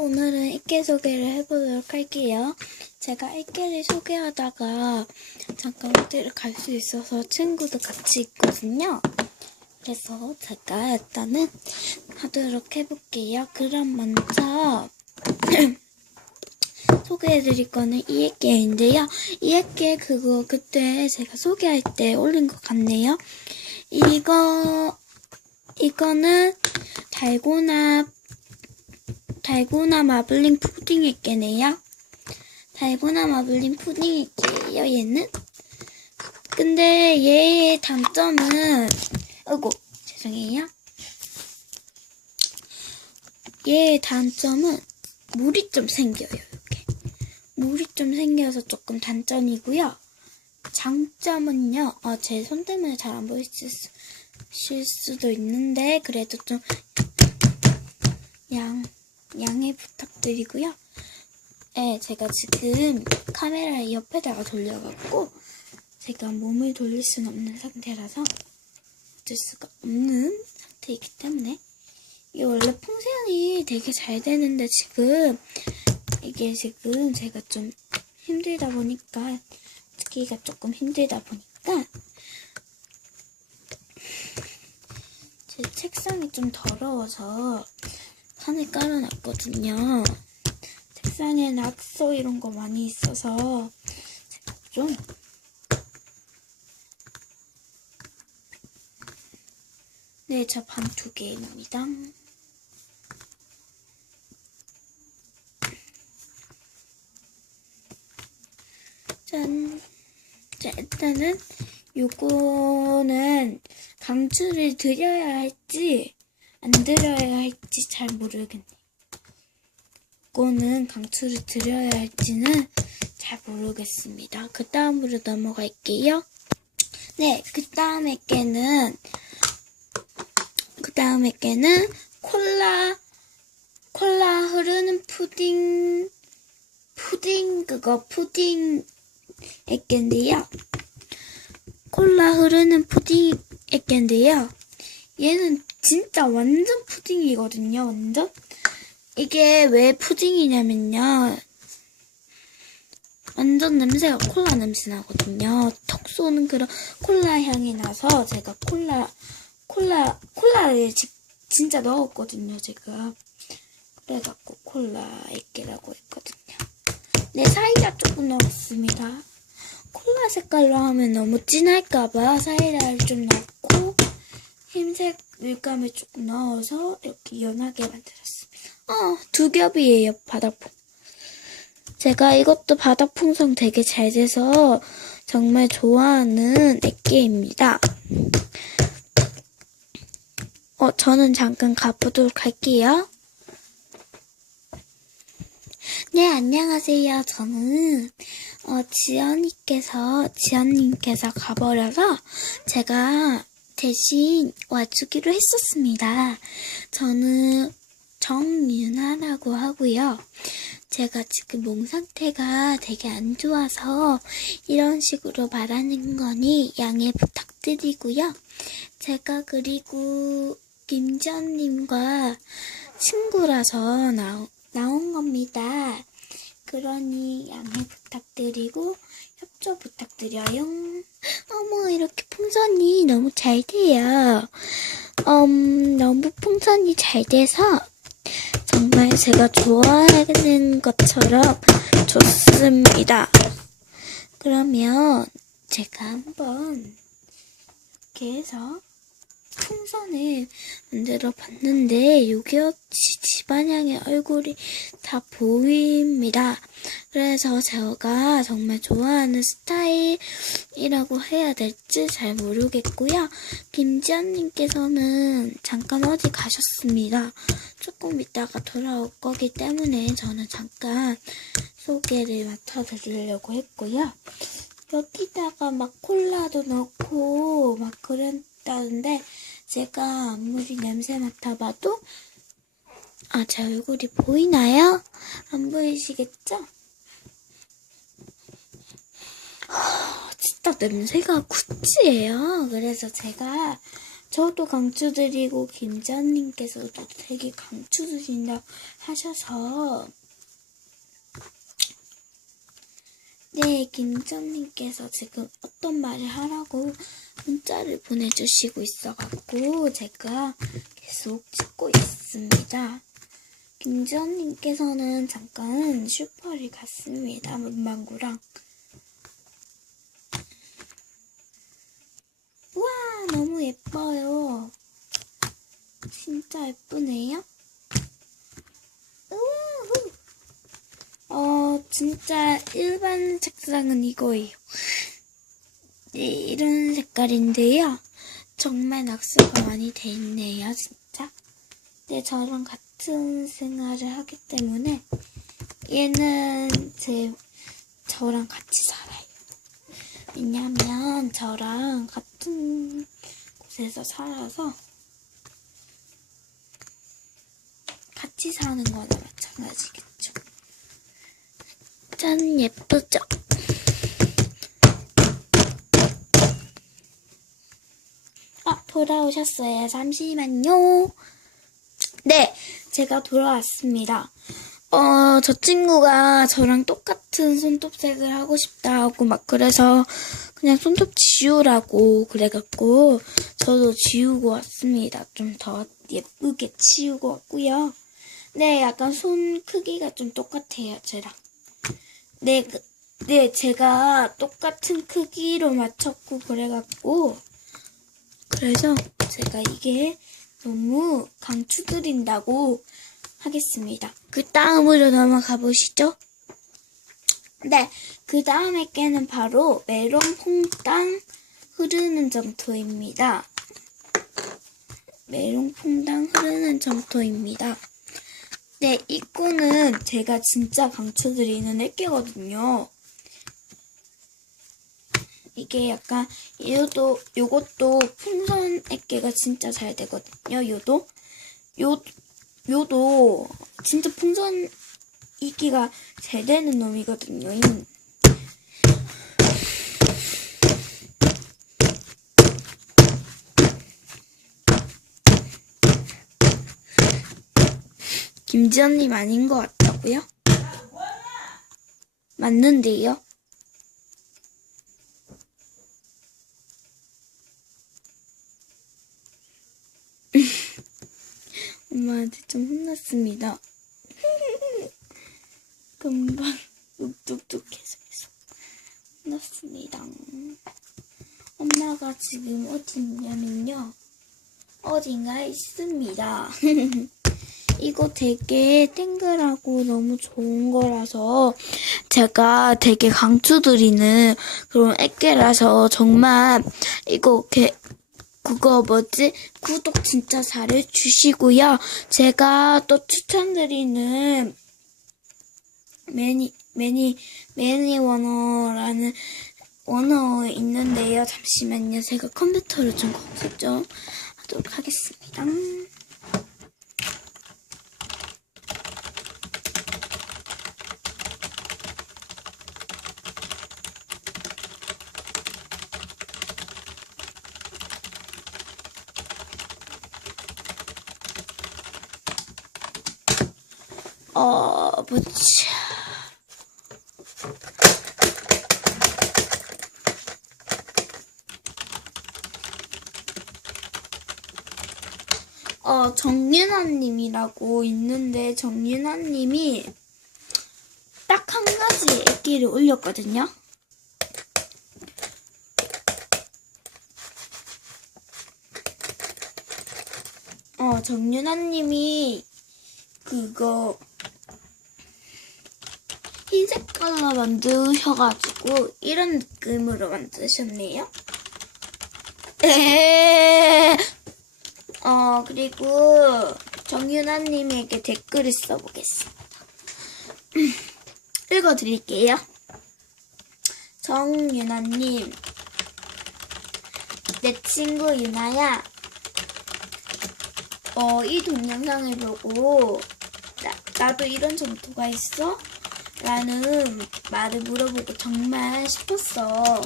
오늘은 이끼 소개를 해보도록 할게요. 제가 이끼를 소개하다가 잠깐 어디를 갈수 있어서 친구도 같이 있거든요. 그래서 제가 일단은 하도록 해볼게요. 그럼 먼저 소개해드릴 거는 이에끼인데요. 이에끼 그거 그때 제가 소개할 때 올린 것 같네요. 이거 이거는 달고나 달고나 마블링 푸딩 액게네요. 달고나 마블링 푸딩 액게예요. 얘는. 근데 얘의 단점은 어이구 죄송해요. 얘의 단점은 물이 좀 생겨요. 이렇게 물이 좀 생겨서 조금 단점이고요. 장점은요. 어, 제손 때문에 잘 안 보이실 수도 있는데 그래도 좀 양, 양해 부탁드리고요. 네, 제가 지금 카메라를 옆에다가 돌려갖고 제가 몸을 돌릴 수는 없는 상태라서 어쩔 수가 없는 상태이기 때문에 이게 원래 풍선이 되게 잘 되는데 지금 이게 지금 제가 좀 힘들다 보니까 듣기가 조금 힘들다 보니까 제 책상이 좀 더러워서 판을 깔아놨거든요. 책상에 낙서 이런 거 많이 있어서 제가 좀 네, 저반두 개입니다. 짠. 자, 일단은 요거는 강추를 드려야 할지 안 드려야 할지 잘 모르겠네. 요거는 강추를 드려야 할지는 잘 모르겠습니다. 그 다음으로 넘어갈게요. 네, 그 다음에 게는 그 다음에 게는 콜라 콜라 흐르는 푸딩 푸딩 그거 푸딩 액겐데요. 콜라 흐르는 푸딩 액겐데요. 얘는 진짜 완전 푸딩이거든요. 완전. 이게 왜 푸딩이냐면요. 완전 냄새가 콜라 냄새 나거든요. 톡 쏘는 그런 콜라 향이 나서 제가 콜라 콜라 콜라를 지- 진짜 넣었거든요. 제가 그래갖고 콜라 액기라고 했거든요. 네 사이다 조금 넣었습니다. 콜라 색깔로 하면 너무 진할까봐 사이다를 좀 넣고 흰색 물감을 조금 넣어서 이렇게 연하게 만들었습니다. 어, 두 겹이에요, 바닥풍. 제가 이것도 바닥풍선 되게 잘 돼서 정말 좋아하는 액기입니다. 어, 저는 잠깐 가보도록 할게요. 네, 안녕하세요. 저는, 어, 지연님께서, 지연님께서 가버려서 제가 대신 와주기로 했었습니다. 저는 정윤아라고 하고요. 제가 지금 몸 상태가 되게 안 좋아서 이런 식으로 말하는 거니 양해 부탁드리고요. 제가 그리고 김지연님과 친구라서 나오, 나온 겁니다. 그러니 양해 부탁드리고 협조 부탁드려요. 어머 이렇게 풍선이 너무 잘 돼요. 음 너무 풍선이 잘 돼서 정말 제가 좋아하는 것처럼 좋습니다. 그러면 제가 한번 이렇게 해서 풍선을 만들어 봤는데 요기요치 집안양의 얼굴이 다 보입니다. 그래서 제가 정말 좋아하는 스타일이라고 해야 될지 잘 모르겠고요. 김지연님께서는 잠깐 어디 가셨습니다. 조금 있다가 돌아올 거기 때문에 저는 잠깐 소개를 맡아드리려고 했고요. 여기다가 막 콜라도 넣고 막 그랬다는데 제가 아무리 냄새 맡아봐도 아, 제 얼굴이 보이나요? 안 보이시겠죠? 하, 진짜 냄새가 구찌예요. 그래서 제가 저도 강추드리고 김자님께서도 되게 강추드린다 하셔서 네 김자님께서 지금 어떤 말을 하라고 문자를 보내주시고 있어갖고 제가 계속 찍고 있습니다. 김지연님께서는 잠깐 슈퍼를 갔습니다. 문방구랑. 우와, 너무 예뻐요. 진짜 예쁘네요. 우후. 어, 진짜 일반 책상은 이거예요. 네, 이런 색깔인데요. 정말 낙서가 많이 돼 있네요, 진짜. 네, 저랑 같은 생활을 하기 때문에 얘는 제 저랑 같이 살아요. 왜냐면 저랑 같은 곳에서 살아서 같이 사는 거나 마찬가지겠죠. 짠 예쁘죠? 돌아오셨어요. 잠시만요. 네, 제가 돌아왔습니다. 어, 저 친구가 저랑 똑같은 손톱색을 하고 싶다 하고 막 그래서 그냥 손톱 지우라고 그래갖고 저도 지우고 왔습니다. 좀 더 예쁘게 지우고 왔고요. 네, 약간 손 크기가 좀 똑같아요, 쟤랑. 네, 그, 네, 제가 똑같은 크기로 맞췄고 그래갖고 그래서 제가 이게 너무 강추드린다고 하겠습니다. 그 다음으로 넘어가 보시죠. 네, 그 다음에 깨는 바로 메론 퐁당 흐르는 점토입니다. 메론 퐁당 흐르는 점토입니다. 네, 이 거는 제가 진짜 강추드리는 액계거든요. 이게 약간 요도 요것도 풍선 액계가 진짜 잘 되거든요. 요도 요 요도 진짜 풍선 이기가 잘 되는 놈이거든요. 이. 김지연님 아닌 것 같다고요? 맞는데요? 엄마한테 좀 혼났습니다. 금방 욱뚝뚝해서 계속 혼났습니다. 엄마가 지금 어디 있냐면요. 어딘가에 있습니다. 이거 되게 탱글하고 너무 좋은 거라서 제가 되게 강추드리는 그런 액계라서 정말 이거 게, 그거 뭐지? 구독 진짜 잘해 주시고요. 제가 또 추천드리는 매니 매니 매니 원어라는 원어 있는데요. 잠시만요. 제가 컴퓨터를 좀 검색 좀 하도록 하겠습니다. 어, 뭐지? 어, 정윤아님이라고 있는데, 정윤아님이 딱 한 가지 액기를 올렸거든요. 어, 정윤아님이 그거 흰색 깔로 만드셔가지고 이런 느낌으로 만드셨네요. 에 어, 그리고 정윤아님에게 댓글을 써보겠습니다. 읽어드릴게요. 정윤아님, 내 친구 유나야, 어, 이 동영상을 보고, 나, 나도 이런 점토가 있어? 라는 말을 물어보고 정말 싶었어.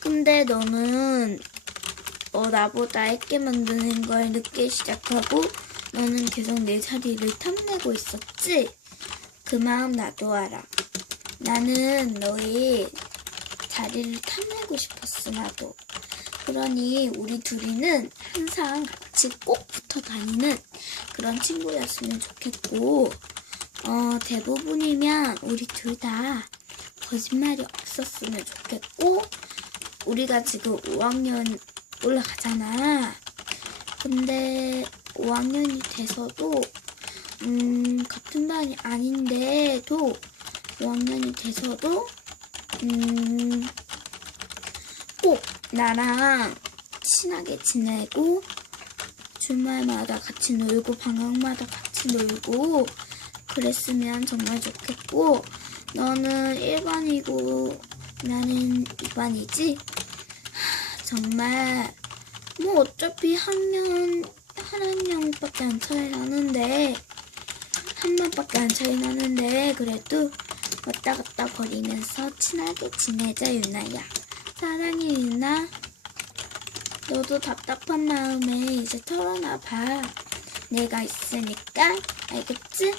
근데 너는 어, 나보다 짧게 만드는 걸 늦게 시작하고 너는 계속 내 자리를 탐내고 있었지? 그 마음 나도 알아. 나는 너의 자리를 탐내고 싶었어, 나도. 그러니 우리 둘이는 항상 같이 꼭 붙어 다니는 그런 친구였으면 좋겠고, 어, 대부분이면 우리 둘 다 거짓말이 없었으면 좋겠고, 우리가 지금 5학년 올라가잖아. 근데 5학년이 돼서도, 음, 같은 반이 아닌데도, 5학년이 돼서도, 음, 꼭 나랑 친하게 지내고, 주말마다 같이 놀고, 방학마다 같이 놀고, 그랬으면 정말 좋겠고, 너는 1반이고, 나는 2반이지? 정말, 뭐 어차피 학년, 한 학년밖에 안 차이 나는데, 한 번밖에 안 차이 나는데, 그래도 왔다 갔다 거리면서 친하게 지내자, 유나야. 사랑해, 유나. 너도 답답한 마음에 이제 털어놔봐. 내가 있으니까, 알겠지?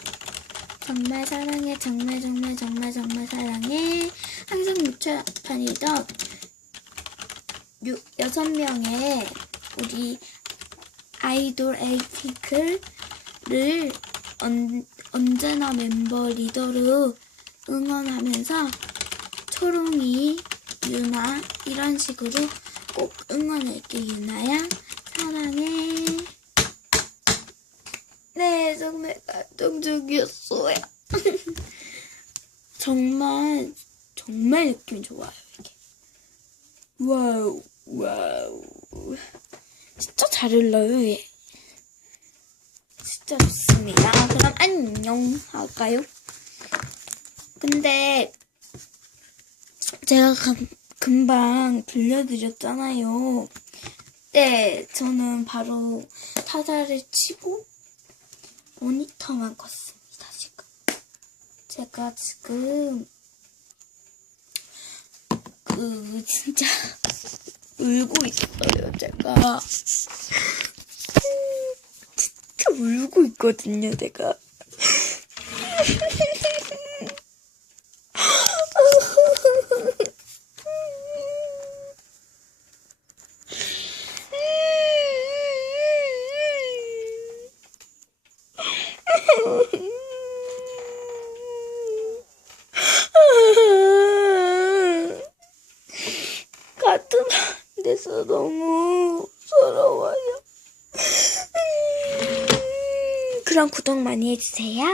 정말 사랑해, 정말, 정말, 정말, 정말 사랑해. 항상 무차 다니던 유, 여섯 명의 우리 아이돌 에이핑크를 언, 언제나 멤버 리더로 응원하면서 초롱이, 유나 이런 식으로 꼭 응원할게 유나야. 사랑해 네 정말 감동적이었어요. 정말 정말 느낌이 좋아요 이게. 와우 와우. 진짜 잘 흘러요 얘. 진짜 좋습니다. 그럼 안녕. 할까요? 근데 제가 금, 금방 들려드렸잖아요. 네, 저는 바로 타자를 치고 모니터만 껐습니다, 지금. 제가 지금 그 진짜 울고 있어요, 제가. 진짜 울고 있거든요, 제가. 같은 반에서 너무 서러워요. 그럼 구독 많이 해주세요.